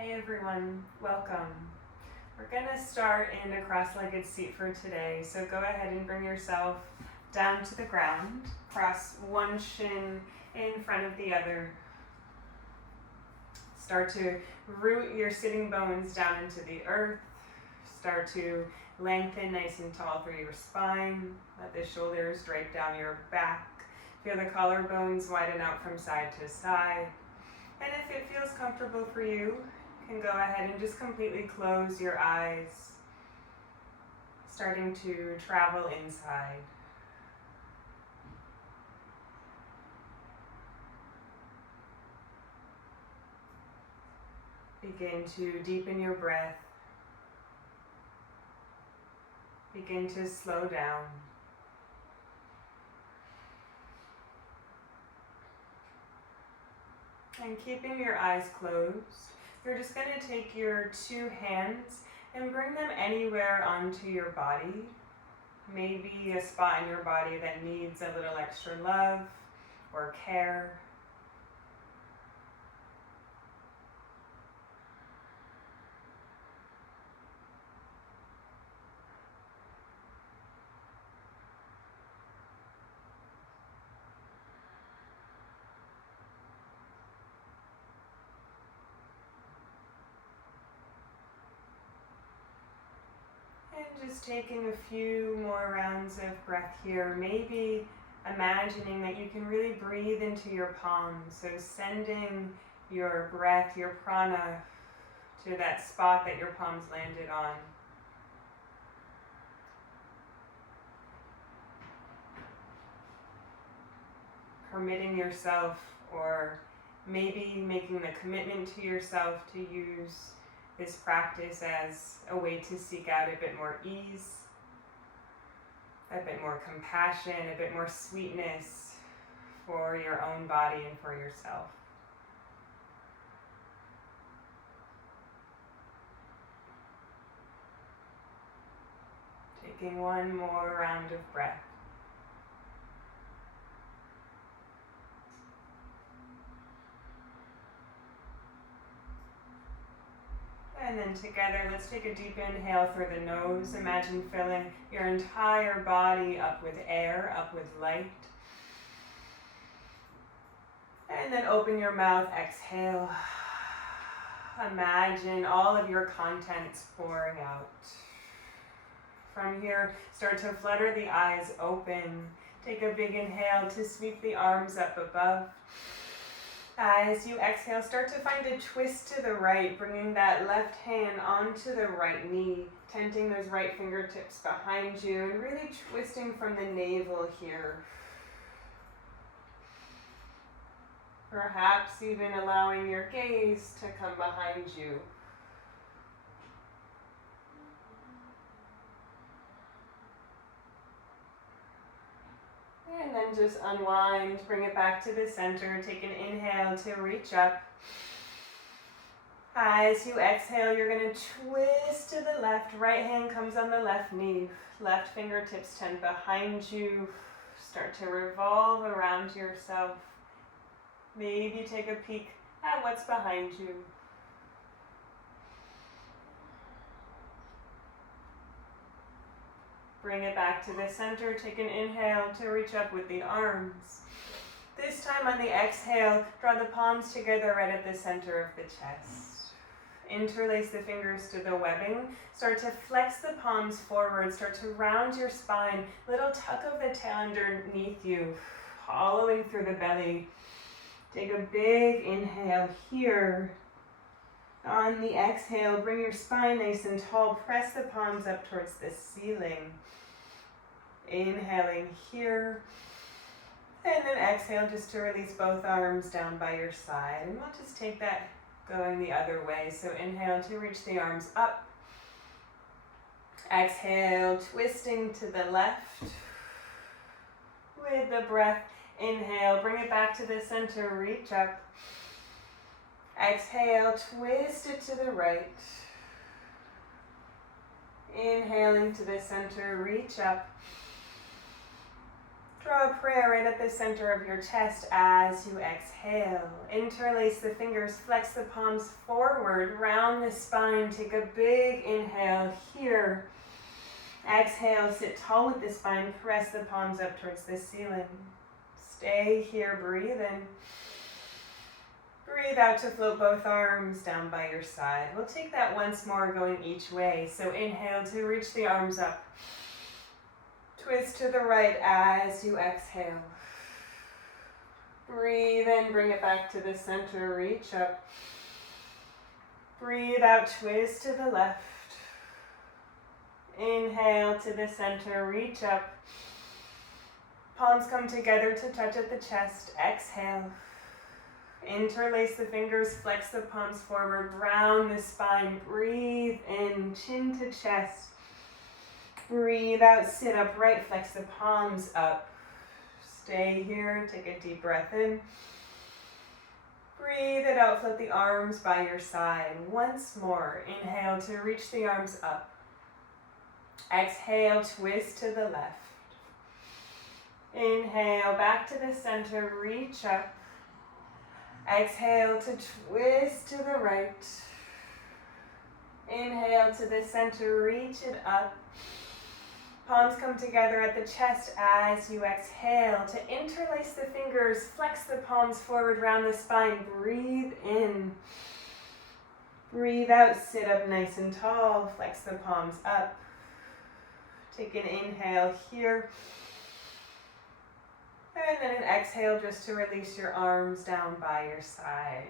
Hey everyone, welcome. We're gonna start in a cross-legged seat for today, so go ahead and bring yourself down to the ground. Cross one shin in front of the other. Start to root your sitting bones down into the earth. Start to lengthen nice and tall through your spine. Let the shoulders drape down your back. Feel the collarbones widen out from side to side. And if it feels comfortable for you, you can go ahead and just completely close your eyes, starting to travel inside. Begin to deepen your breath. Begin to slow down. And keeping your eyes closed, you're just going to take your two hands and bring them anywhere onto your body. Maybe a spot in your body that needs a little extra love or care. And just taking a few more rounds of breath here, maybe imagining that you can really breathe into your palms, so sending your breath, your prana, to that spot that your palms landed on. Permitting yourself, or maybe making the commitment to yourself to use this practice as a way to seek out a bit more ease, a bit more compassion, a bit more sweetness for your own body and for yourself. Taking one more round of breath. And then together, let's take a deep inhale through the nose. Imagine filling your entire body up with air, up with light. And then open your mouth, exhale. Imagine all of your contents pouring out. From here, start to flutter the eyes open. Take a big inhale to sweep the arms up above. As you exhale, start to find a twist to the right, bringing that left hand onto the right knee, tenting those right fingertips behind you, and really twisting from the navel here. Perhaps even allowing your gaze to come behind you. And then just unwind, bring it back to the center. Take an inhale to reach up. As you exhale, you're going to twist to the left. Right hand comes on the left knee. Left fingertips tend behind you. Start to revolve around yourself. Maybe take a peek at what's behind you. Bring it back to the center. Take an inhale to reach up with the arms. This time on the exhale, draw the palms together right at the center of the chest. Interlace the fingers to the webbing. Start to flex the palms forward. Start to round your spine. Little tuck of the tail underneath you, hollowing through the belly. Take a big inhale here. On the exhale, bring your spine nice and tall. Press the palms up towards the ceiling. Inhaling here. And then exhale just to release both arms down by your side. And we'll just take that going the other way. So inhale to reach the arms up. Exhale, twisting to the left. With the breath, inhale, bring it back to the center, reach up. Exhale, twist it to the right. Inhaling to the center, reach up. Draw a prayer right at the center of your chest as you exhale. Interlace the fingers, flex the palms forward, round the spine. Take a big inhale here. Exhale, sit tall with the spine, press the palms up towards the ceiling. Stay here, breathe in. Breathe out to float both arms down by your side. We'll take that once more, going each way. So inhale to reach the arms up. Twist to the right as you exhale. Breathe in, bring it back to the center, reach up. Breathe out, twist to the left. Inhale to the center, reach up. Palms come together to touch at the chest. Exhale. Interlace the fingers, flex the palms forward, round the spine. Breathe in, chin to chest. Breathe out, sit upright, flex the palms up. Stay here, take a deep breath in. Breathe it out, float the arms by your side. Once more, inhale to reach the arms up. Exhale, twist to the left. Inhale, back to the center, reach up. Exhale to twist to the right. Inhale to the center, reach it up. Palms come together at the chest as you exhale. To interlace the fingers, flex the palms forward, round the spine. Breathe in. Breathe out, sit up nice and tall. Flex the palms up. Take an inhale here. And then an exhale just to release your arms down by your side.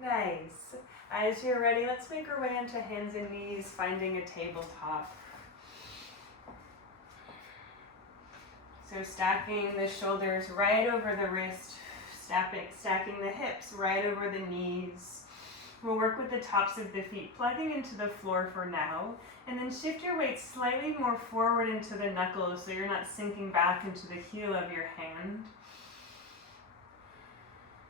Nice. As you're ready, let's make our way into hands and knees, finding a tabletop. So stacking the shoulders right over the wrist, stacking the hips right over the knees. We'll work with the tops of the feet plugging into the floor for now, and then shift your weight slightly more forward into the knuckles so you're not sinking back into the heel of your hand.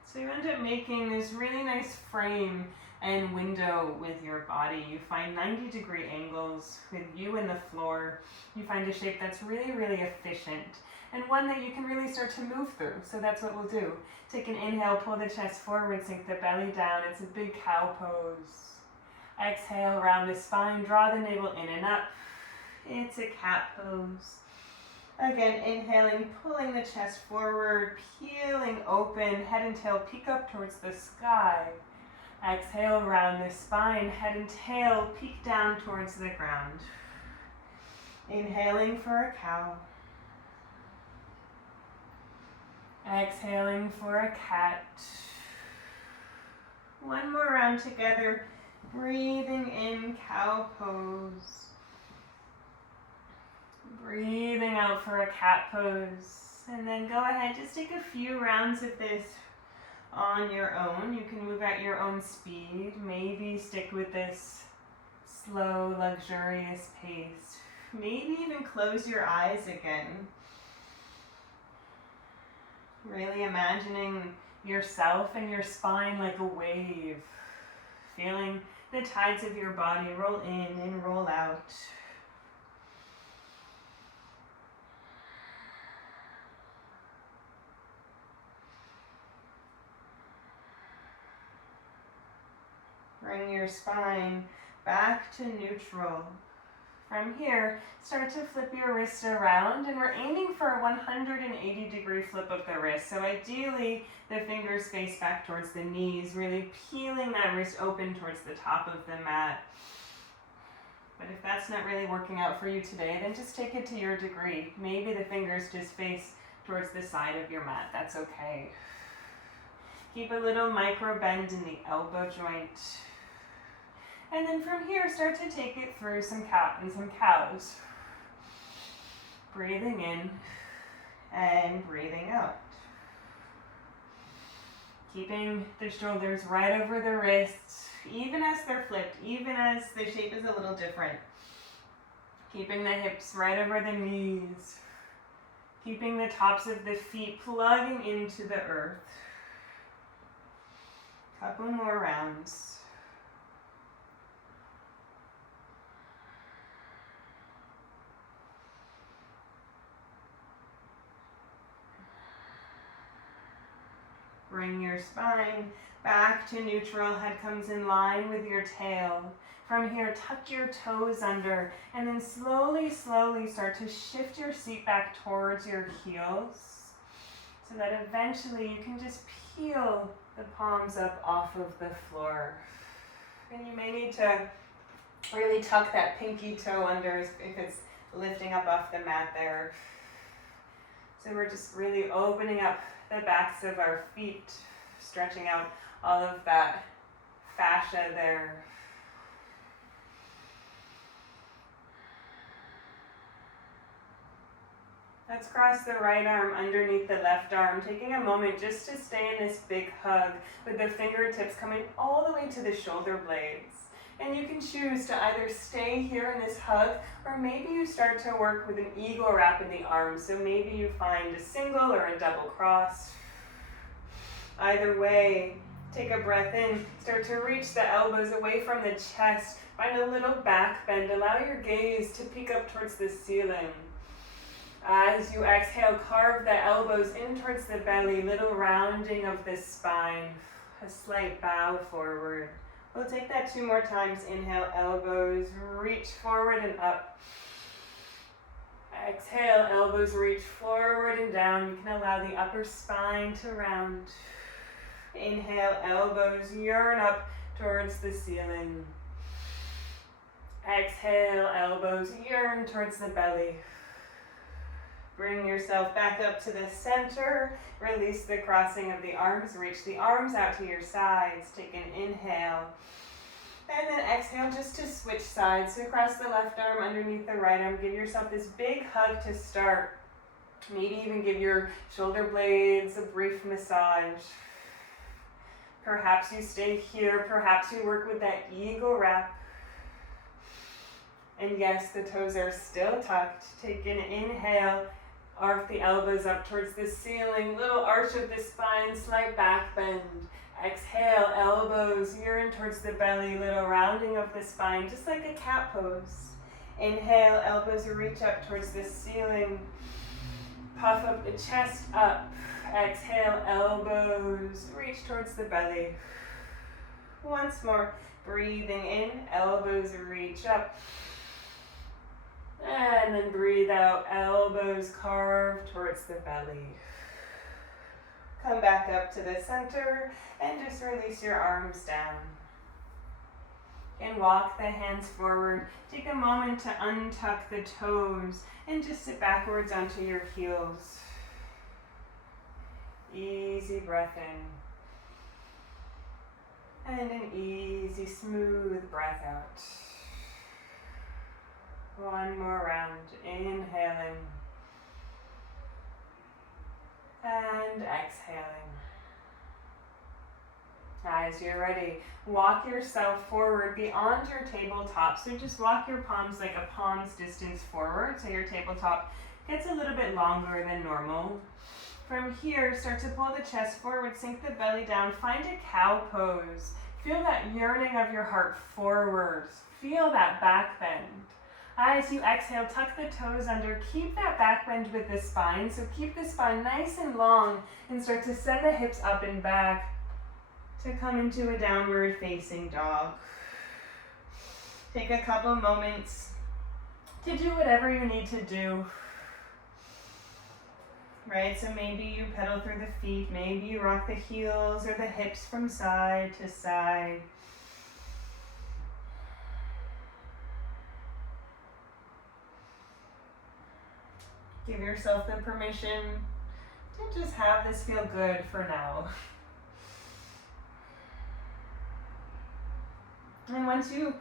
So you end up making this really nice frame and window with your body. You find 90-degree angles with you and the floor. You find a shape that's really, really efficient and one that you can really start to move through. So that's what we'll do. Take an inhale, pull the chest forward, sink the belly down. It's a big cow pose. Exhale, round the spine, draw the navel in and up. It's a cat pose. Again, inhaling, pulling the chest forward, peeling open, head and tail peek up towards the sky. Exhale, round the spine, head and tail peek down towards the ground. Inhaling for a cow. Exhaling for a cat. One more round together. Breathing in, cow pose. Breathing out for a cat pose. And then go ahead, just take a few rounds of this on your own. You can move at your own speed. Maybe stick with this slow, luxurious pace. Maybe even close your eyes again. Really imagining yourself and your spine like a wave. Feeling the tides of your body roll in and roll out. Bring your spine back to neutral. From here, start to flip your wrist around, and we're aiming for a 180-degree flip of the wrist. So ideally, the fingers face back towards the knees, really peeling that wrist open towards the top of the mat. But if that's not really working out for you today, then just take it to your degree. Maybe the fingers just face towards the side of your mat. That's okay. Keep a little micro bend in the elbow joint. And then from here, start to take it through some cows. Breathing in and breathing out. Keeping the shoulders right over the wrists, even as they're flipped, even as the shape is a little different. Keeping the hips right over the knees. Keeping the tops of the feet plugging into the earth. Couple more rounds. bring your spine back to neutral. Head comes in line with your tail. From here, tuck your toes under and then slowly, slowly start to shift your seat back towards your heels so that eventually you can just peel the palms up off of the floor. And you may need to really tuck that pinky toe under if it's lifting up off the mat there. So we're just really opening up the backs of our feet, stretching out all of that fascia there. Let's cross the right arm underneath the left arm, taking a moment just to stay in this big hug with the fingertips coming all the way to the shoulder blades. And you can choose to either stay here in this hug, or maybe you start to work with an eagle wrap in the arms. So maybe you find a single or a double cross. Either way, take a breath in, start to reach the elbows away from the chest, find a little back bend, allow your gaze to peek up towards the ceiling. As you exhale, carve the elbows in towards the belly, little rounding of the spine, a slight bow forward. We'll take that 2 more times. Inhale, elbows reach forward and up. Exhale, elbows reach forward and down. You can allow the upper spine to round. Inhale, elbows yearn up towards the ceiling. Exhale, elbows yearn towards the belly. Bring yourself back up to the center. Release the crossing of the arms. Reach the arms out to your sides. Take an inhale. And then exhale just to switch sides. So cross the left arm underneath the right arm. Give yourself this big hug to start. Maybe even give your shoulder blades a brief massage. Perhaps you stay here. Perhaps you work with that eagle wrap. And yes, the toes are still tucked. Take an inhale. Arc the elbows up towards the ceiling. Little arch of the spine, slight back bend. Exhale, elbows yearn towards the belly. Little rounding of the spine, just like a cat pose. Inhale, elbows reach up towards the ceiling. Puff up the chest up. Exhale, elbows reach towards the belly. Once more, breathing in, elbows reach up. And then breathe out, elbows carve towards the belly. Come back up to the center and just release your arms down. And walk the hands forward. Take a moment to untuck the toes and just sit backwards onto your heels. Easy breath in. And an easy, smooth breath out. One more round, inhaling and exhaling. As you're ready, walk yourself forward beyond your tabletop. So just walk your palms like a palm's distance forward so your tabletop gets a little bit longer than normal. From here, start to pull the chest forward, sink the belly down, find a cow pose. Feel that yearning of your heart forwards. Feel that back bend. As you exhale, tuck the toes under. Keep that back bend with the spine. So keep the spine nice and long and start to send the hips up and back to come into a downward facing dog. Take a couple moments to do whatever you need to do. Right, so maybe you pedal through the feet, maybe you rock the heels or the hips from side to side. Give yourself the permission to just have this feel good for now. And once you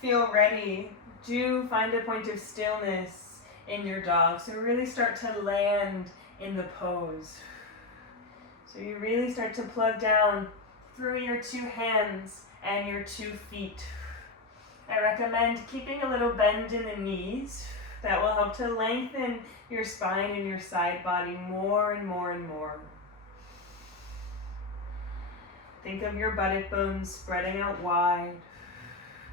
feel ready, do find a point of stillness in your dog. So really start to land in the pose. So you really start to plug down through your 2 hands and your 2 feet. I recommend keeping a little bend in the knees. That will help to lengthen your spine and your side body more and more and more. Think of your buttock bones spreading out wide.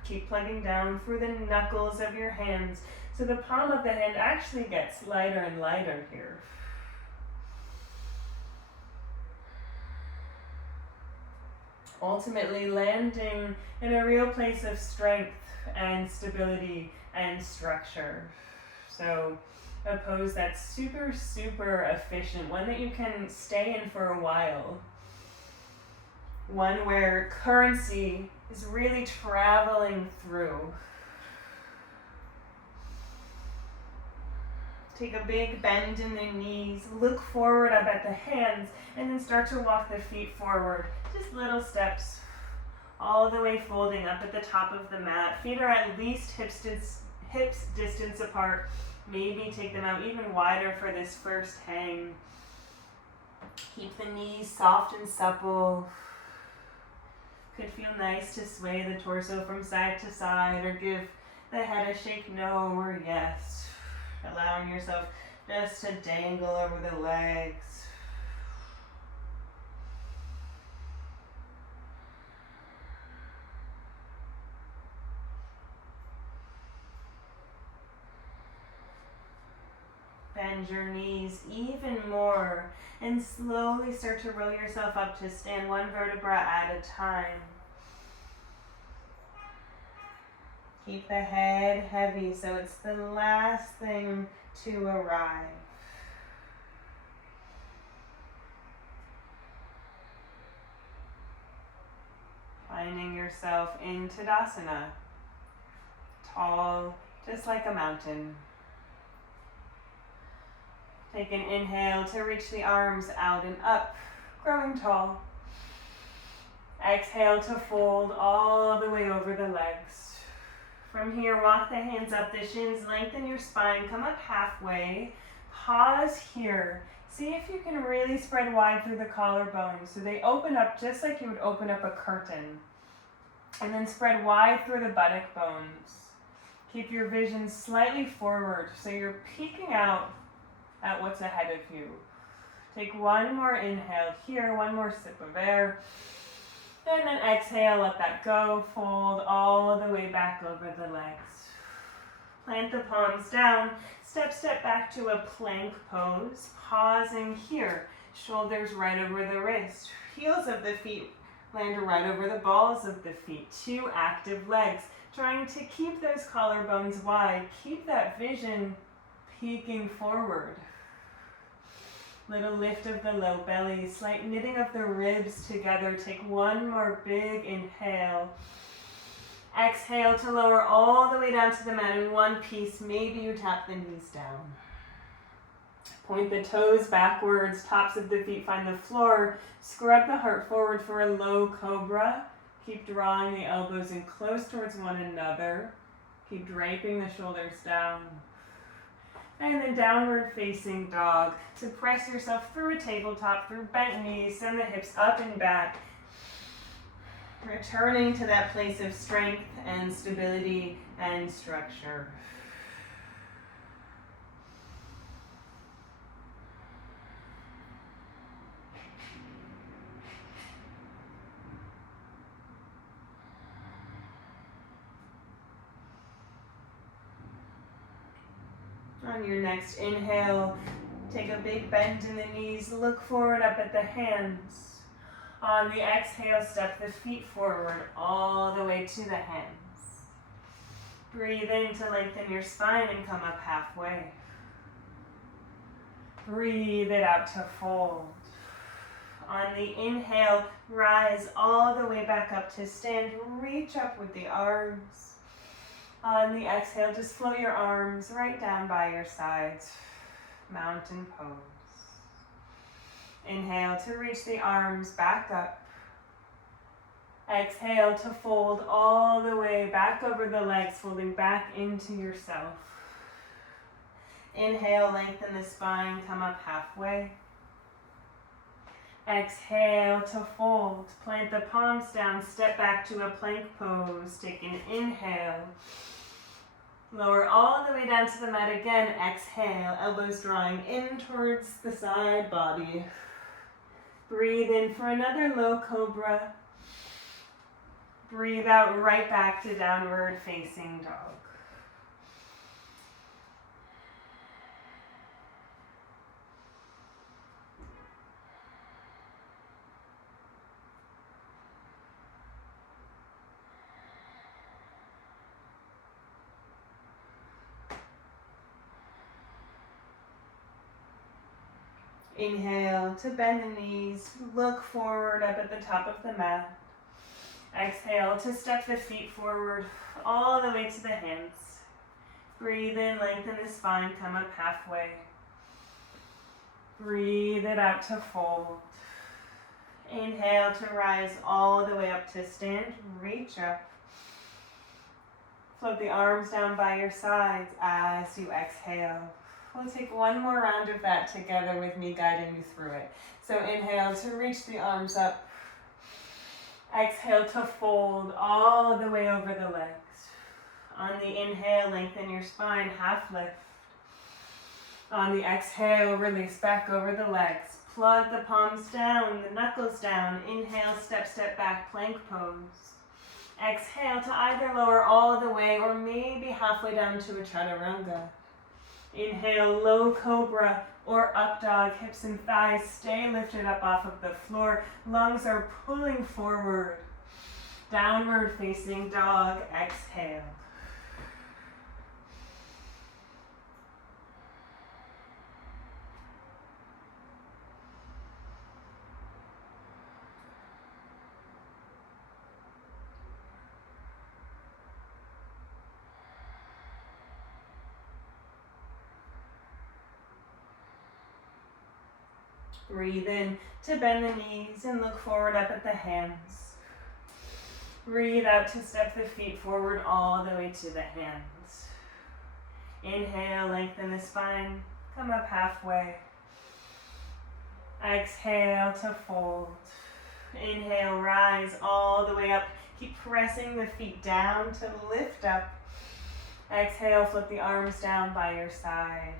Keep plugging down through the knuckles of your hands so the palm of the hand actually gets lighter and lighter here. Ultimately landing in a real place of strength and stability and structure. So a pose that's super, super efficient, one that you can stay in for a while. One where currency is really traveling through. Take a big bend in the knees, look forward up at the hands, and then start to walk the feet forward. Just little steps, all the way folding up at the top of the mat. Feet are at least hips distance apart. Maybe take them out even wider for this first hang. Keep the knees soft and supple. Could feel nice to sway the torso from side to side or give the head a shake no or yes. Allowing yourself just to dangle over the legs. Bend your knees even more and slowly start to roll yourself up to stand one vertebra at a time. Keep the head heavy so it's the last thing to arrive. Finding yourself in Tadasana, tall, just like a mountain. Take an inhale to reach the arms out and up, growing tall. Exhale to fold all the way over the legs. From here, walk the hands up the shins, lengthen your spine, come up halfway. Pause here. See if you can really spread wide through the collarbones so they open up just like you would open up a curtain. And then spread wide through the buttock bones. Keep your vision slightly forward so you're peeking out at what's ahead of you. Take one more inhale here, one more sip of air. And then exhale, let that go. Fold all the way back over the legs. Plant the palms down. Step back to a plank pose. Pausing here. Shoulders right over the wrist. Heels of the feet land right over the balls of the feet. Two active legs. Trying to keep those collarbones wide. Keep that vision peeking forward. Little lift of the low belly, slight knitting of the ribs together. Take one more big inhale. Exhale to lower all the way down to the mat in one piece. Maybe you tap the knees down. Point the toes backwards, tops of the feet find the floor. Scrub the heart forward for a low cobra. Keep drawing the elbows in close towards one another. Keep draping the shoulders down. And then downward facing dog. So press yourself through a tabletop, through bent knees, send the hips up and back. Returning to that place of strength and stability and structure. On your next inhale, take a big bend in the knees, look forward up at the hands. On the exhale, step the feet forward all the way to the hands. Breathe in to lengthen your spine and come up halfway. Breathe it out to fold. On the inhale, rise all the way back up to stand. Reach up with the arms. On the exhale, just float your arms right down by your sides. Mountain pose. Inhale to reach the arms back up. Exhale to fold all the way back over the legs, folding back into yourself. Inhale, lengthen the spine, come up halfway. Exhale to fold. Plant the palms down, step back to a plank pose. Take an inhale. Lower all the way down to the mat again. Exhale, elbows drawing in towards the side body. Breathe in for another low cobra. Breathe out right back to downward facing dog. Inhale to bend the knees, look forward up at the top of the mat. Exhale to step the feet forward all the way to the hands. Breathe in, lengthen the spine, come up halfway. Breathe it out to fold. Inhale to rise all the way up to stand, reach up. Float the arms down by your sides as you exhale. We'll take one more round of that together with me guiding you through it. So inhale to reach the arms up. Exhale to fold all the way over the legs. On the inhale, lengthen your spine, half lift. On the exhale, release back over the legs. Plug the palms down, the knuckles down. Inhale, step, step back, plank pose. Exhale to either lower all the way or maybe halfway down to a chaturanga. Inhale, low cobra or up dog, hips and thighs stay lifted up off of the floor. Lungs are pulling forward. Downward facing dog, exhale. Breathe in to bend the knees and look forward up at the hands. Breathe out to step the feet forward all the way to the hands. Inhale, lengthen the spine, come up halfway. Exhale to fold. Inhale, rise all the way up. Keep pressing the feet down to lift up. Exhale, flip the arms down by your side.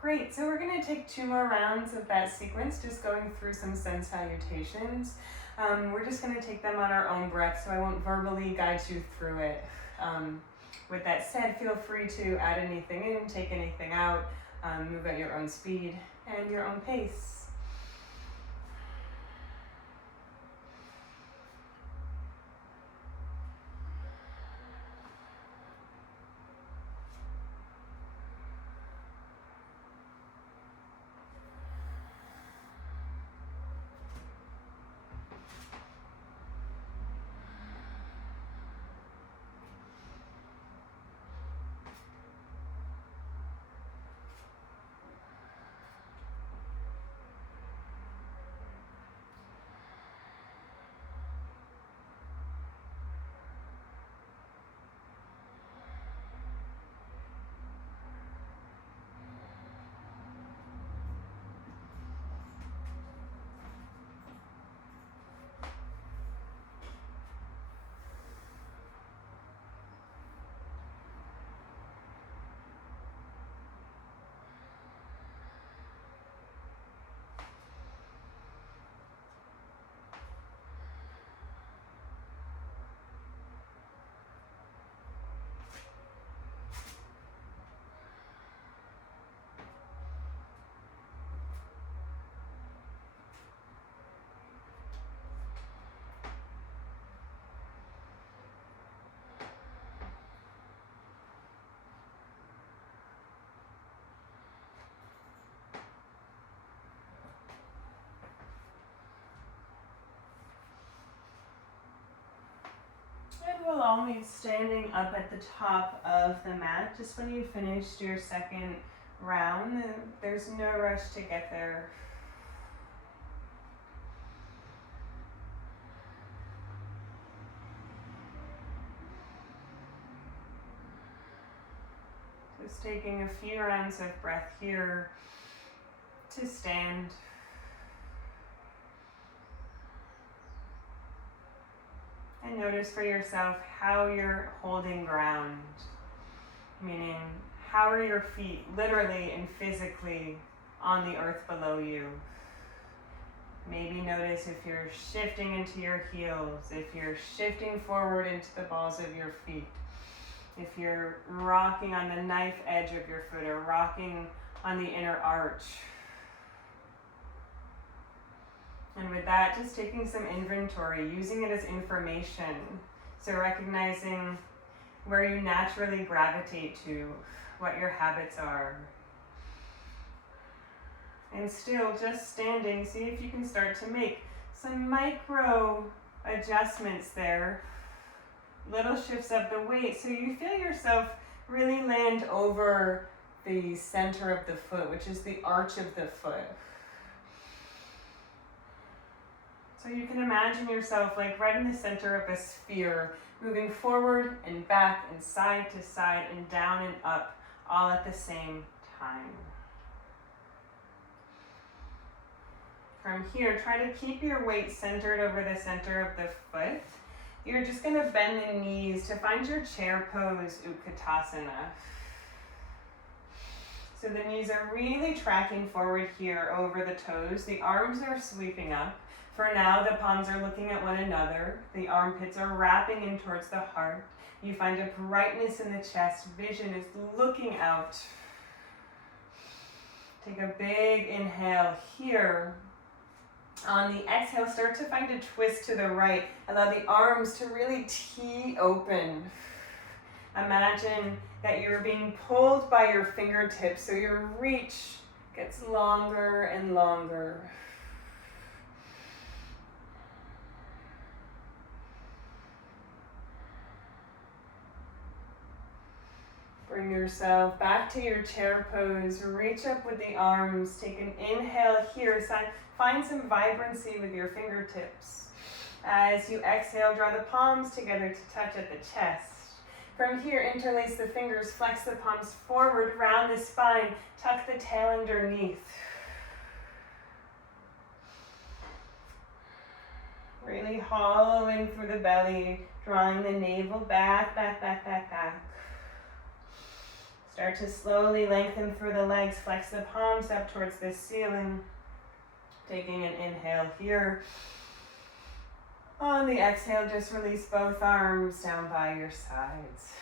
Great, so we're going to take 2 more rounds of that sequence, just going through some sun salutations. We're just going to take them on our own breath, so I won't verbally guide you through it. With that said, feel free to add anything in, take anything out, move at your own speed and your own pace. And we'll all be standing up at the top of the mat just when you finished your second round. There's no rush to get there. Just taking a few rounds of breath here to stand. And notice for yourself how you're holding ground, meaning how are your feet literally and physically on the earth below you. Maybe notice if you're shifting into your heels, if you're shifting forward into the balls of your feet, if you're rocking on the knife edge of your foot or rocking on the inner arch. And with that, just taking some inventory, using it as information. So recognizing where you naturally gravitate to, what your habits are. And still just standing, see if you can start to make some micro adjustments there. Little shifts of the weight so you feel yourself really land over the center of the foot, which is the arch of the foot. So you can imagine yourself like right in the center of a sphere, moving forward and back and side to side and down and up, all at the same time. From here, try to keep your weight centered over the center of the foot. You're just going to bend the knees to find your chair pose, Utkatasana. So the knees are really tracking forward here over the toes. The arms are sweeping up. For now, the palms are looking at one another. The armpits are wrapping in towards the heart. You find a brightness in the chest. Vision is looking out. Take a big inhale here. On the exhale, start to find a twist to the right. Allow the arms to really tee open. Imagine that you're being pulled by your fingertips, so your reach gets longer and longer. Bring yourself back to your chair pose. Reach up with the arms. Take an inhale here. Find some vibrancy with your fingertips. As you exhale, draw the palms together to touch at the chest. From here, interlace the fingers, flex the palms forward, round the spine, tuck the tail underneath. Really hollowing through the belly, drawing the navel back, back, back, back, back. Start to slowly lengthen through the legs, flex the palms up towards the ceiling. Taking an inhale here. On the exhale, just release both arms down by your sides.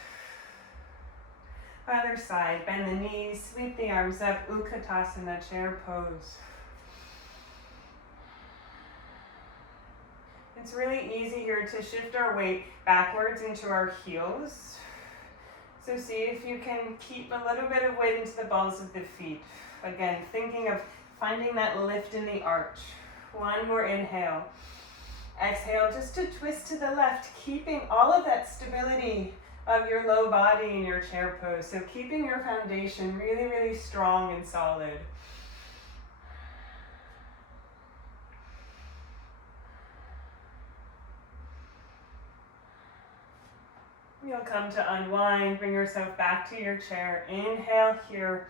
Other side, bend the knees, sweep the arms up, Utkatasana, chair pose. It's really easy here to shift our weight backwards into our heels. So see if you can keep a little bit of weight into the balls of the feet. Again, thinking of finding that lift in the arch. One more inhale. Exhale, just to twist to the left, keeping all of that stability of your low body in your chair pose. So keeping your foundation really, really strong and solid. You'll come to unwind, bring yourself back to your chair. Inhale here.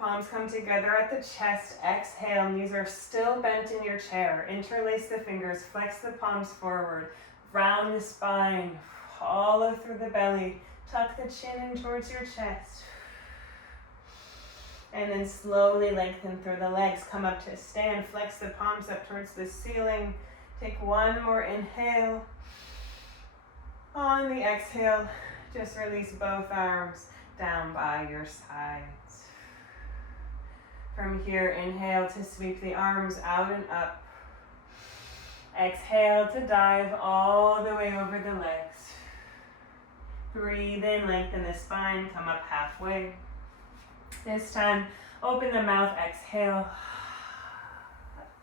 Palms come together at the chest. Exhale, knees are still bent in your chair. Interlace the fingers, flex the palms forward. Round the spine, hollow through the belly. Tuck the chin in towards your chest. And then slowly lengthen through the legs. Come up to stand, flex the palms up towards the ceiling. Take one more inhale. On the exhale, just release both arms down by your sides. From here, inhale to sweep the arms out and up. Exhale to dive all the way over the legs. Breathe in, lengthen the spine, come up halfway. This time, open the mouth, exhale,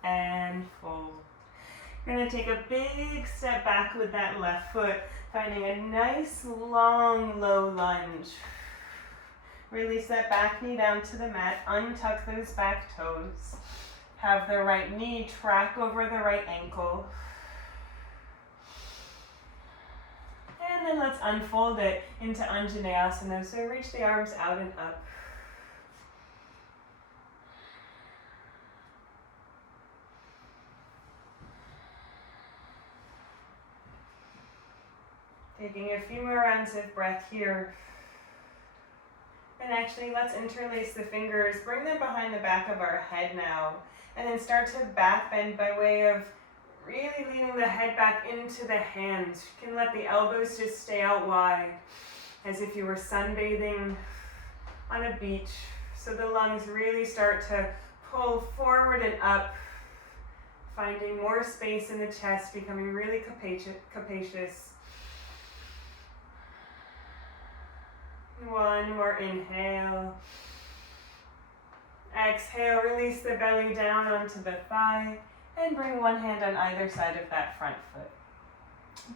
and fold. You're going to take a big step back with that left foot, finding a nice long low lunge. Release that back knee down to the mat, untuck those back toes. Have the right knee track over the right ankle. And then let's unfold it into Anjanae Asana. So reach the arms out and up. Taking a few more rounds of breath here. And actually, let's interlace the fingers, bring them behind the back of our head now, and then start to back bend by way of really leaning the head back into the hands. You can let the elbows just stay out wide, as if you were sunbathing on a beach. So the lungs really start to pull forward and up, finding more space in the chest, becoming really capacious. One more inhale. Exhale, release the belly down onto the thigh and bring one hand on either side of that front foot.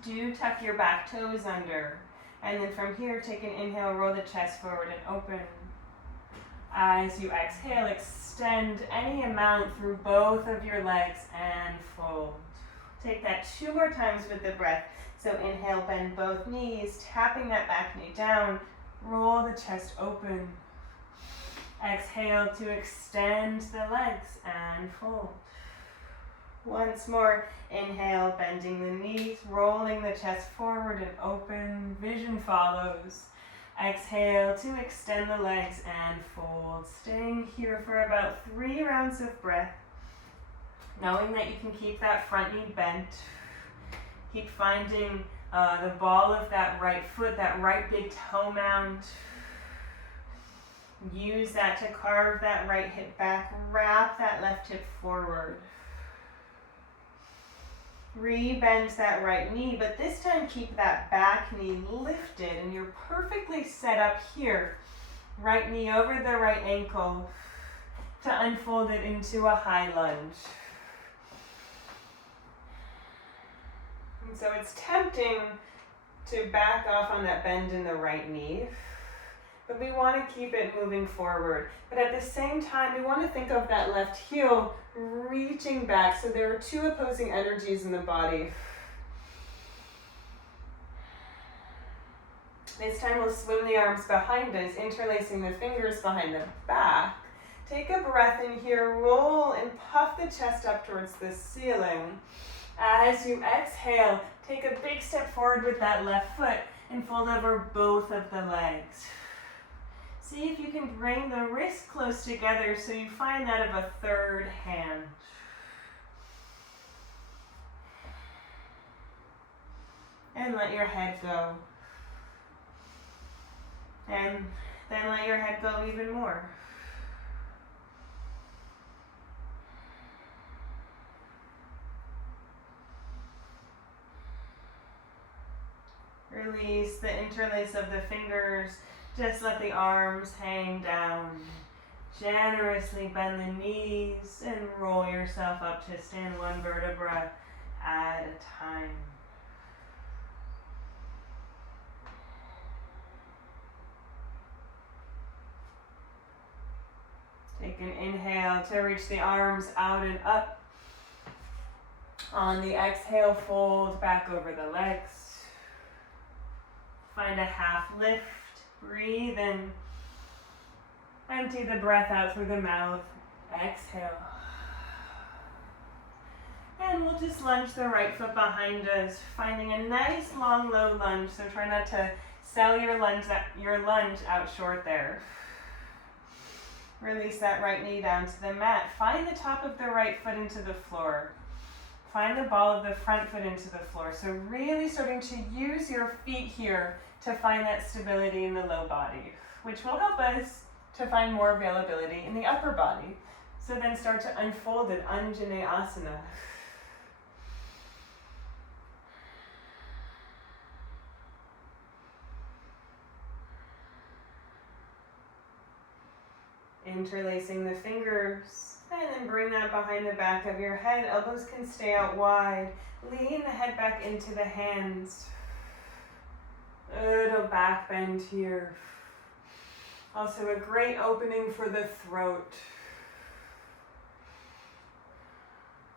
Do tuck your back toes under. And then from here, take an inhale, roll the chest forward and open. As you exhale, extend any amount through both of your legs and fold. Take that 2 more times with the breath. So inhale, bend both knees, tapping that back knee down. Roll the chest open. Exhale to extend the legs and fold. Once more, inhale, bending the knees, rolling the chest forward and open. Vision follows. Exhale to extend the legs and fold. Staying here for about 3 rounds of breath. Knowing that you can keep that front knee bent. Keep finding the ball of that right foot, that right big toe mound. Use that to carve that right hip back. Wrap that left hip forward. Re-bend that right knee, but this time keep that back knee lifted and you're perfectly set up here. Right knee over the right ankle to unfold it into a high lunge. And so it's tempting to back off on that bend in the right knee, but we want to keep it moving forward. But at the same time, we want to think of that left heel reaching back. So there are 2 opposing energies in the body. This time we'll swim the arms behind us, interlacing the fingers behind the back. Take a breath in here, roll and puff the chest up towards the ceiling. As you exhale, take a big step forward with that left foot and fold over both of the legs. See if you can bring the wrists close together so you find that of a third hand. And let your head go. And then let your head go even more. Release the interlace of the fingers. Just let the arms hang down. Generously bend the knees and roll yourself up to stand 1 vertebra at a time. Take an inhale to reach the arms out and up. On the exhale, fold back over the legs. Find a half lift. Breathe in. Empty the breath out through the mouth. Exhale. And we'll just lunge the right foot behind us, finding a nice long low lunge. So try not to sell your lunge out short there. Release that right knee down to the mat. Find the top of the right foot into the floor. Find the ball of the front foot into the floor. So really starting to use your feet here to find that stability in the low body, which will help us to find more availability in the upper body. So then start to unfold it, Anjanae Asana. Interlacing the fingers, and then bring that behind the back of your head. Elbows can stay out wide. Lean the head back into the hands. Little back bend here. Also a great opening for the throat.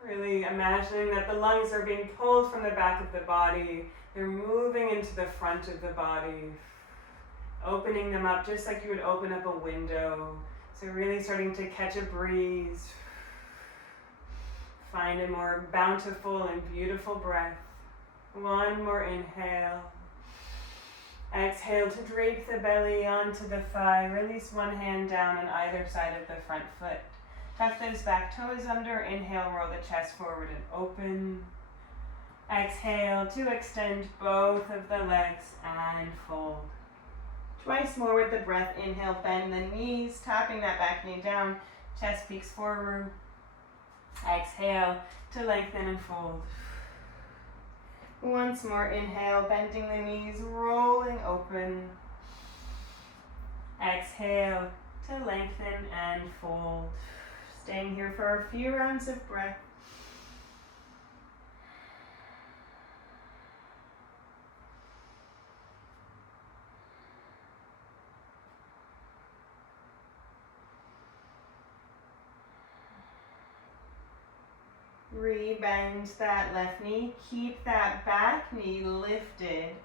Really imagining that the lungs are being pulled from the back of the body. They're moving into the front of the body. Opening them up just like you would open up a window. So really starting to catch a breeze. Find a more bountiful and beautiful breath. 1 more inhale. Exhale to drape the belly onto the thigh. Release one hand down on either side of the front foot. Tuck those back toes under. Inhale, roll the chest forward and open. Exhale to extend both of the legs and fold. Twice more with the breath. Inhale, bend the knees, tapping that back knee down. Chest peeks forward. Exhale to lengthen and fold. Once more, inhale, bending the knees, rolling open. Exhale to lengthen and fold. Staying here for a few rounds of breath. Re-bend that left knee. Keep that back knee lifted.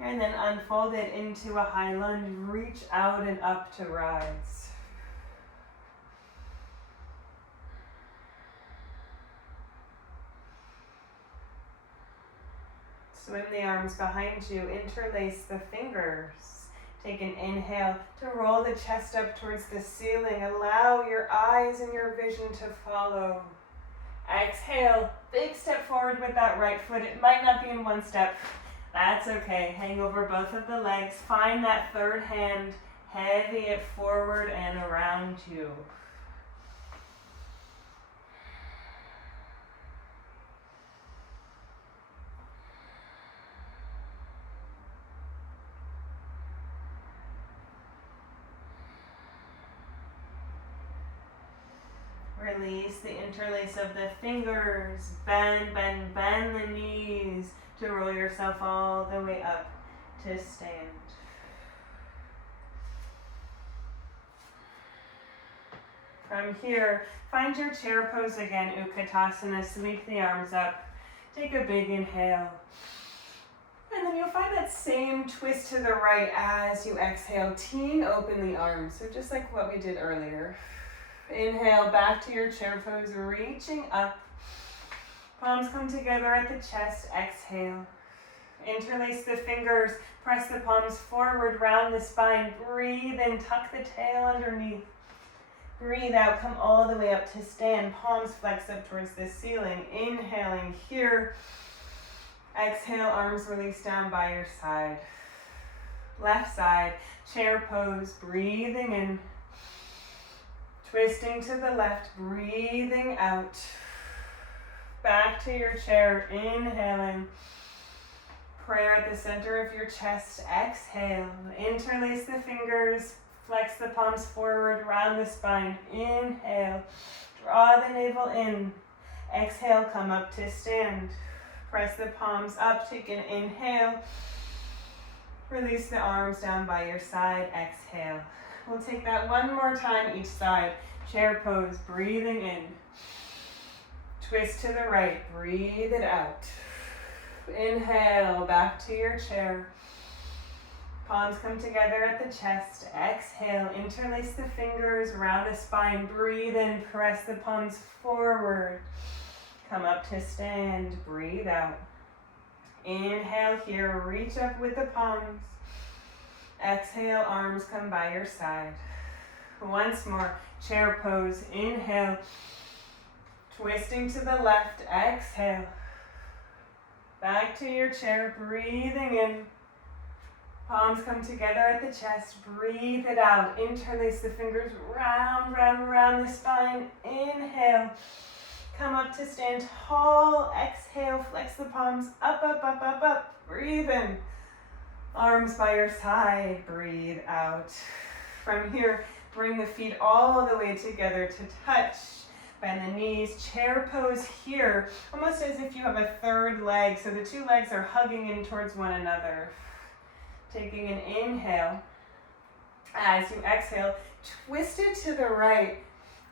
And then unfold it into a high lunge. Reach out and up to rise. Swim the arms behind you. Interlace the fingers. Take an inhale to roll the chest up towards the ceiling. Allow your eyes and your vision to follow. Exhale, big step forward with that right foot. It might not be in one step. That's okay. Hang over both of the legs. Find that third hand. Heavy it forward and around you. Release the interlace of the fingers. Bend, bend, bend the knees to roll yourself all the way up to stand. From here, find your chair pose again, Utkatasana. Sweep the arms up. Take a big inhale. And then you'll find that same twist to the right as you exhale. Teeing open the arms, so just like what we did earlier. Inhale, back to your chair pose, reaching up. Palms come together at the chest, exhale. Interlace the fingers, press the palms forward, round the spine. Breathe in, tuck the tail underneath. Breathe out, come all the way up to stand. Palms flex up towards the ceiling. Inhaling here. Exhale, arms release down by your side. Left side, chair pose, breathing in. Twisting to the left, breathing out. Back to your chair, inhaling. Prayer at the center of your chest, exhale. Interlace the fingers, flex the palms forward, round the spine. Inhale, draw the navel in. Exhale, come up to stand. Press the palms up, take an inhale. Release the arms down by your side, exhale. We'll take that one more time each side. Chair pose, breathing in. Twist to the right, breathe it out. Inhale, back to your chair. Palms come together at the chest. Exhale, interlace the fingers, round the spine. Breathe in, press the palms forward. Come up to stand, breathe out. Inhale here, reach up with the palms. Exhale, arms come by your side. Once more, chair pose, inhale. Twisting to the left, exhale. Back to your chair, breathing in. Palms come together at the chest, breathe it out. Interlace the fingers, round, round, round the spine. Inhale, come up to stand tall. Exhale, flex the palms, up, up, up, up, up. Breathe in. Arms by your side, breathe out. From here, bring the feet all the way together to touch. Bend the knees, chair pose here, almost as if you have a third leg, so the two legs are hugging in towards one another. Taking an inhale. As you exhale, twist it to the right.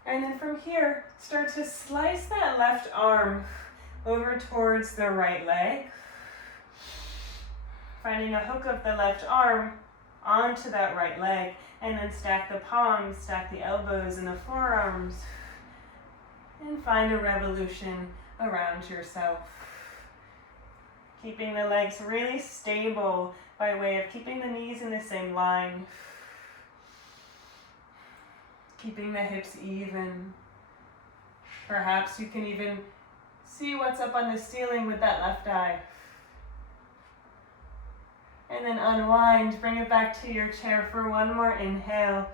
And then from here, start to slice that left arm over towards the right leg. Finding a hook of the left arm onto that right leg, and then stack the palms, stack the elbows and the forearms, and find a revolution around yourself. Keeping the legs really stable by way of keeping the knees in the same line. Keeping the hips even. Perhaps you can even see what's up on the ceiling with that left eye. And then unwind, bring it back to your chair for one more inhale.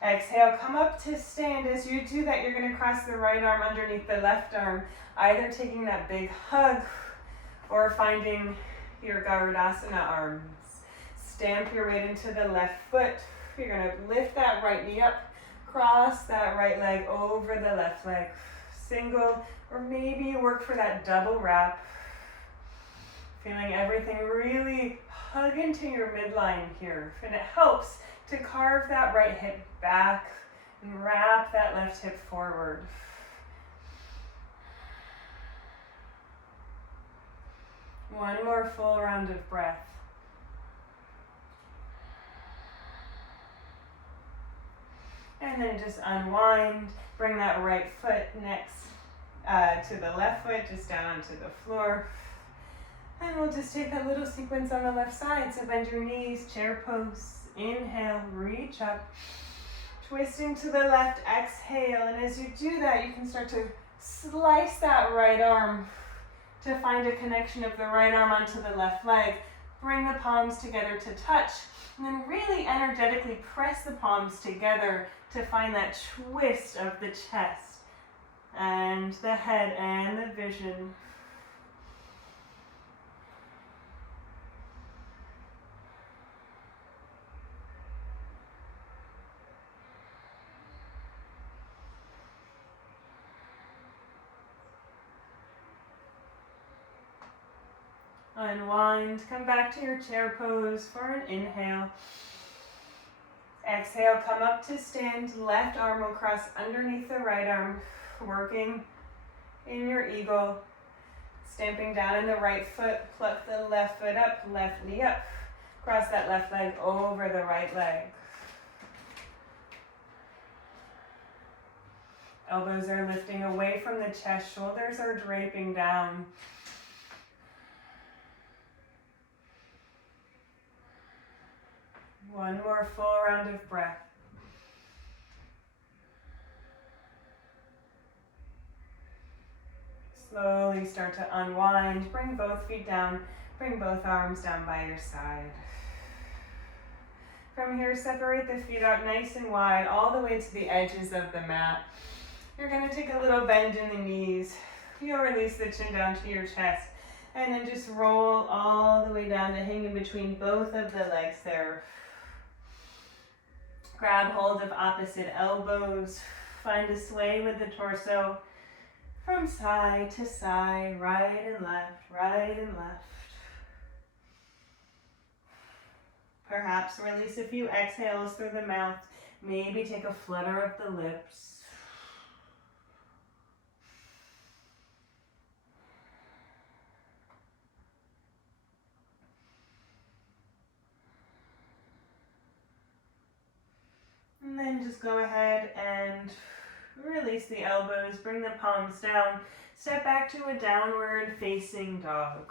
Exhale, come up to stand. As you do that, you're going to cross the right arm underneath the left arm, either taking that big hug or finding your Garudasana arms. Stamp your weight into the left foot. You're going to lift that right knee up, cross that right leg over the left leg. Single, or maybe you work for that double wrap. Feeling everything really hug into your midline here. And it helps to carve that right hip back and wrap that left hip forward. One more full round of breath. And then just unwind, bring that right foot next to the left foot, just down onto the floor. And we'll just take that little sequence on the left side. So bend your knees, chair pose. Inhale, reach up. Twisting to the left, exhale. And as you do that, you can start to slice that right arm to find a connection of the right arm onto the left leg. Bring the palms together to touch. And then really energetically press the palms together to find that twist of the chest and the head and the vision. Unwind, come back to your chair pose for an inhale. Exhale, come up to stand, left arm will cross underneath the right arm, working in your eagle. Stamping down in the right foot, pluck the left foot up, left knee up. Cross that left leg over the right leg. Elbows are lifting away from the chest, shoulders are draping down. One more full round of breath. Slowly start to unwind. Bring both feet down. Bring both arms down by your side. From here, separate the feet out nice and wide, all the way to the edges of the mat. You're going to take a little bend in the knees. You'll release the chin down to your chest. And then just roll all the way down to hang in between both of the legs there. Grab hold of opposite elbows. Find a sway with the torso from side to side, right and left, right and left. Perhaps release a few exhales through the mouth. Maybe take a flutter of the lips. And then just go ahead and release the elbows, bring the palms down, step back to a downward facing dog.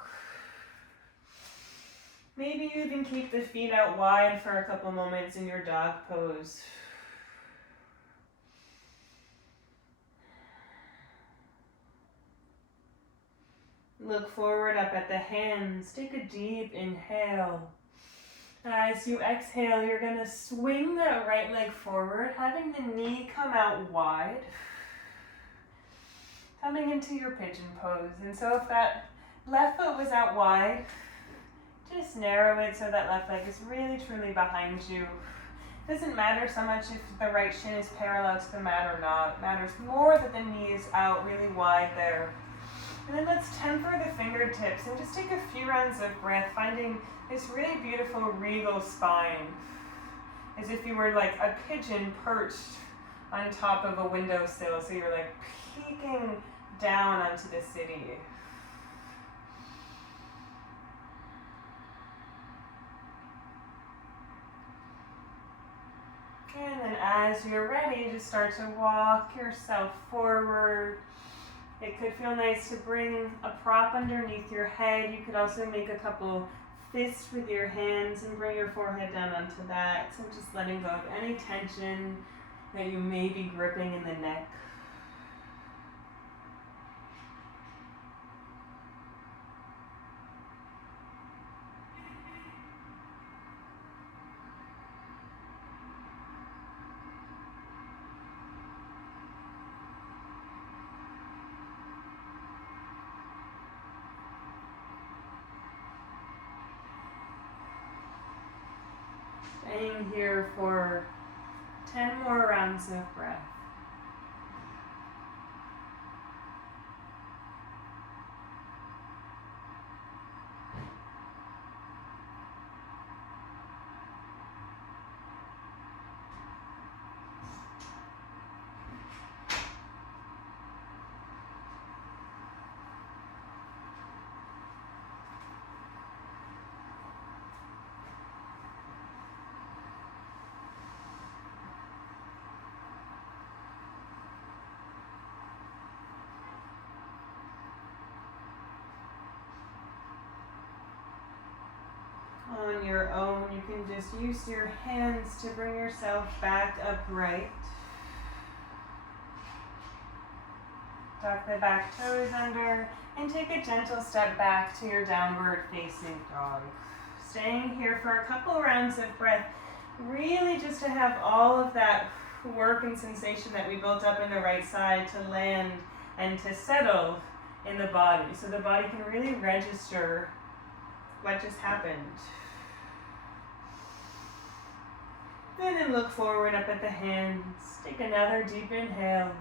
Maybe you even keep the feet out wide for a couple moments in your dog pose. Look forward up at the hands, take a deep inhale. As you exhale, you're going to swing that right leg forward, having the knee come out wide. Coming into your pigeon pose. And so if that left foot was out wide, just narrow it so that left leg is really truly behind you. Doesn't matter so much if the right shin is parallel to the mat or not. It matters more that the knee is out really wide there. And then let's temper the fingertips and just take a few rounds of breath, finding this really beautiful regal spine, as if you were like a pigeon perched on top of a windowsill, so you're like peeking down onto the city. And then as you're ready, just start to walk yourself forward. It could feel nice to bring a prop underneath your head. You could also make a couple fists with your hands and bring your forehead down onto that. So just letting go of any tension that you may be gripping in the neck. Staying here for 10 more rounds of breath. On your own, you can just use your hands to bring yourself back upright. Tuck the back toes under and take a gentle step back to your downward facing dog. Staying here for a couple rounds of breath, really just to have all of that work and sensation that we built up in the right side to land and to settle in the body, so the body can really register what just happened. And then look forward up at the hands. Take another deep inhale.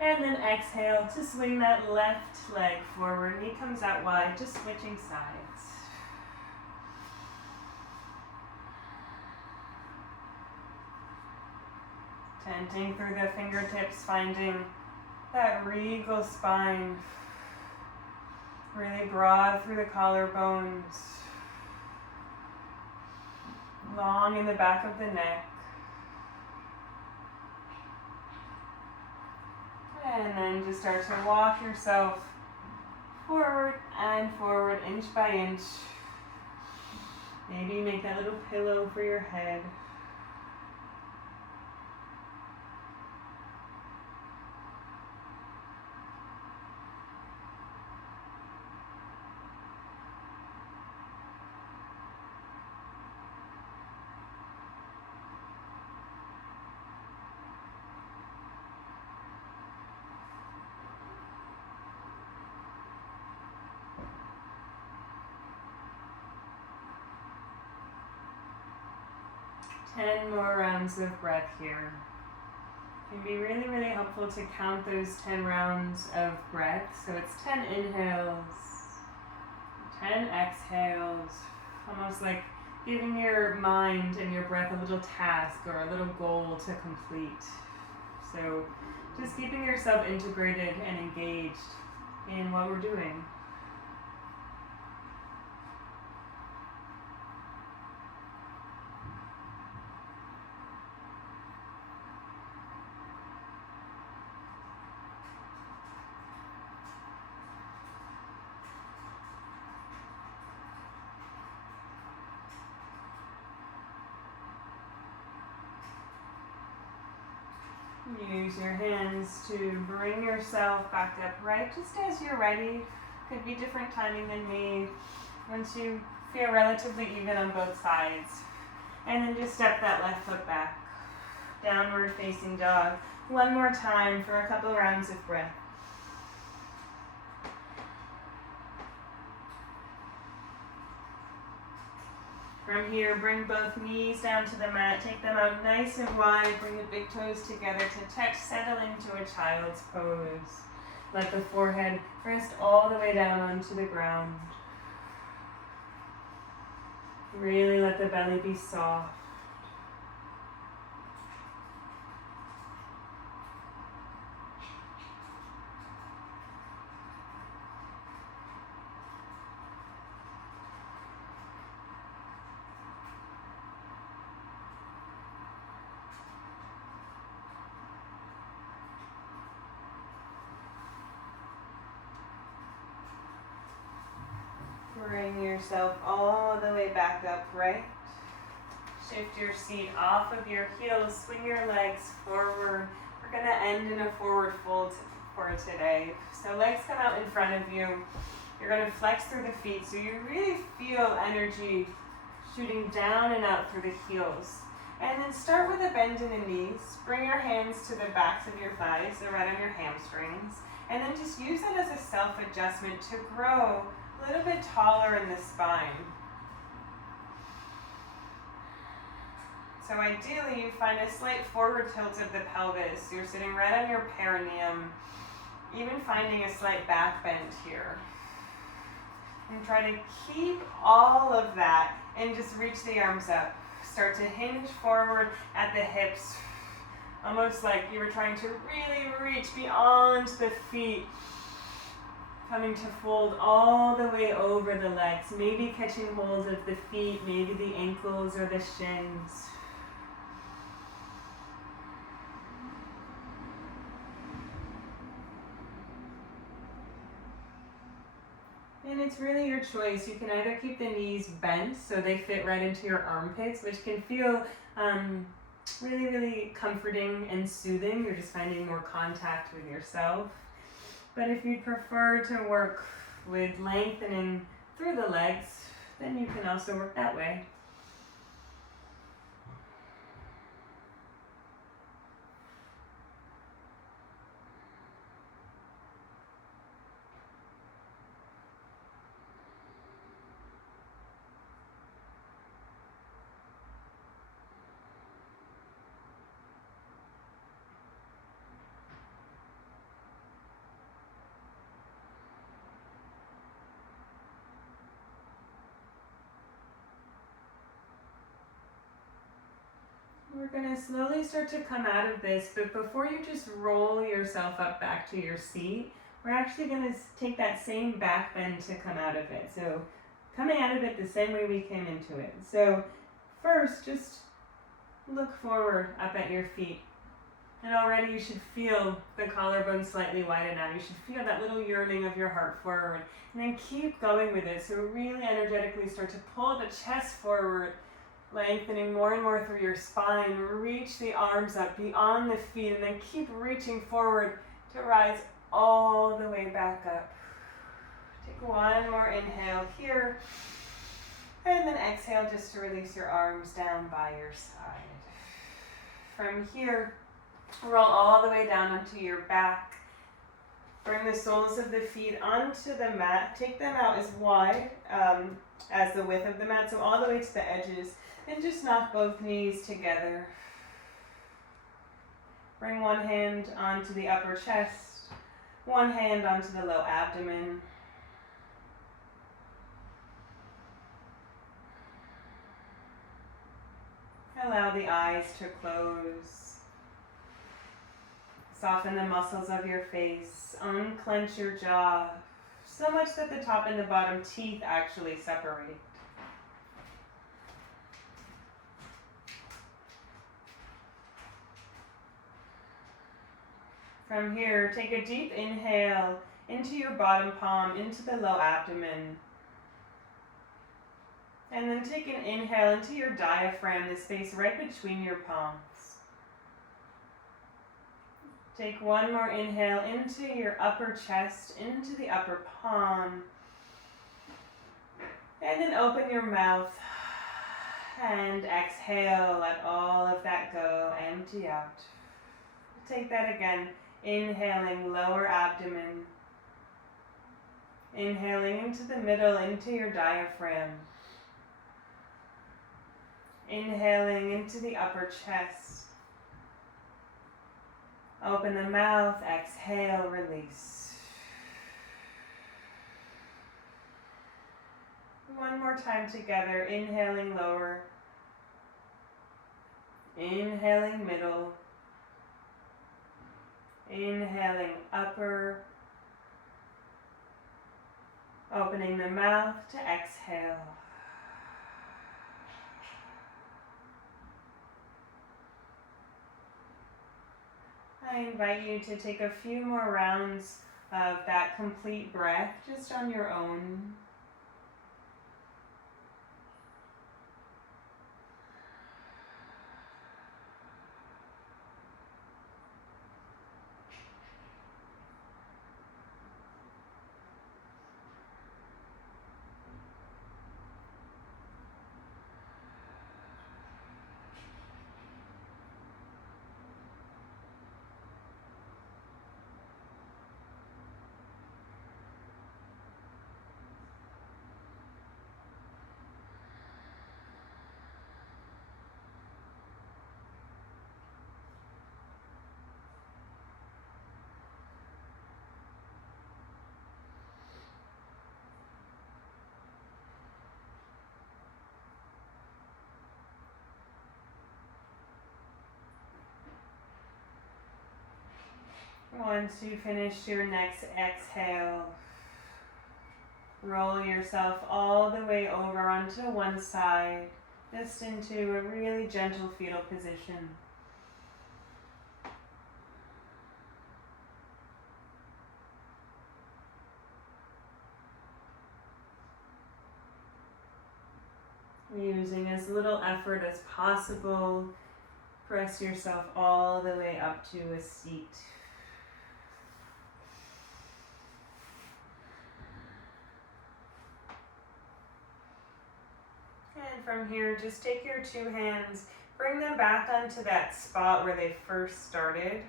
And then exhale to swing that left leg forward. Knee comes out wide, just switching sides. Tenting through the fingertips, finding that regal spine. Really broad through the collarbones. Long in the back of the neck. And then just start to walk yourself forward and forward, inch by inch. Maybe make that little pillow for your head. Ten more rounds of breath here. It can be really, really helpful to count those 10 rounds of breath. So it's 10 inhales, 10 exhales, almost like giving your mind and your breath a little task or a little goal to complete. So just keeping yourself integrated and engaged in what we're doing. Use your hands to bring yourself back upright just as you're ready. Could be different timing than me. Once you feel relatively even on both sides. And then just step that left foot back. Downward facing dog. One more time for a couple rounds of breath. From here, bring both knees down to the mat. Take them out nice and wide. Bring the big toes together to touch. Settle into a child's pose. Let the forehead rest all the way down onto the ground. Really let the belly be soft. Bring yourself all the way back upright. Shift your seat off of your heels. Swing your legs forward. We're going to end in a forward fold for today. So legs come out in front of you. You're going to flex through the feet so you really feel energy shooting down and out through the heels. And then start with a bend in the knees. Bring your hands to the backs of your thighs, so right on your hamstrings. And then just use that as a self-adjustment to grow a little bit taller in the spine. So ideally you find a slight forward tilt of the pelvis. You're sitting right on your perineum, even finding a slight back bend here. And try to keep all of that and just reach the arms up. Start to hinge forward at the hips, almost like you were trying to really reach beyond the feet. Coming to fold all the way over the legs, maybe catching hold of the feet, maybe the ankles or the shins. And it's really your choice. You can either keep the knees bent so they fit right into your armpits, which can feel really, really comforting and soothing. You're just finding more contact with yourself. But if you'd prefer to work with lengthening through the legs, then you can also work that way. We're going to slowly start to come out of this, but before you just roll yourself up back to your seat, we're actually going to take that same back bend to come out of it. So coming out of it the same way we came into it. So first, just look forward up at your feet. And already you should feel the collarbone slightly widen out. You should feel that little yearning of your heart forward. And then keep going with it. So really energetically start to pull the chest forward, lengthening more and more through your spine. Reach the arms up beyond the feet and then keep reaching forward to rise all the way back up. Take one more inhale here. And then exhale just to release your arms down by your side. From here, roll all the way down onto your back. Bring the soles of the feet onto the mat. Take them out as wide as the width of the mat, so all the way to the edges. And just knock both knees together. Bring one hand onto the upper chest, one hand onto the low abdomen. Allow the eyes to close. Soften the muscles of your face. Unclench your jaw so much that the top and the bottom teeth actually separate. From here, take a deep inhale into your bottom palm, into the low abdomen. And then take an inhale into your diaphragm, the space right between your palms. Take one more inhale into your upper chest, into the upper palm. And then open your mouth and exhale, let all of that go, empty out. Take that again. Inhaling, lower abdomen. Inhaling into the middle, into your diaphragm. Inhaling into the upper chest. Open the mouth, exhale, release. One more time together, inhaling lower. Inhaling middle. Inhaling upper, opening the mouth to exhale. I invite you to take a few more rounds of that complete breath just on your own. Once you finish your next exhale, roll yourself all the way over onto one side, just into a really gentle fetal position. Using as little effort as possible, press yourself all the way up to a seat. And from here, just take your two hands, bring them back onto that spot where they first started.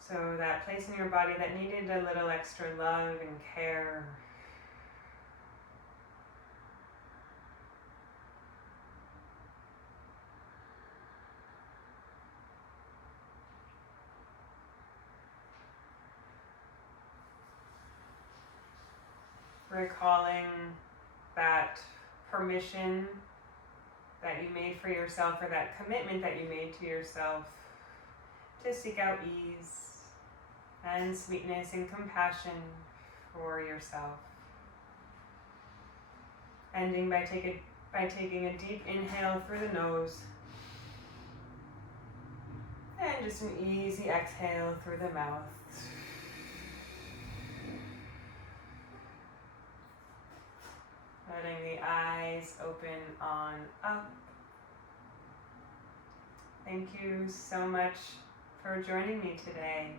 So that place in your body that needed a little extra love and care. Recalling that permission that you made for yourself, or that commitment that you made to yourself to seek out ease and sweetness and compassion for yourself. Ending by taking a deep inhale through the nose and just an easy exhale through the mouth. Letting the eyes open on up. Thank you so much for joining me today.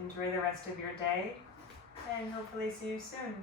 Enjoy the rest of your day and hopefully see you soon.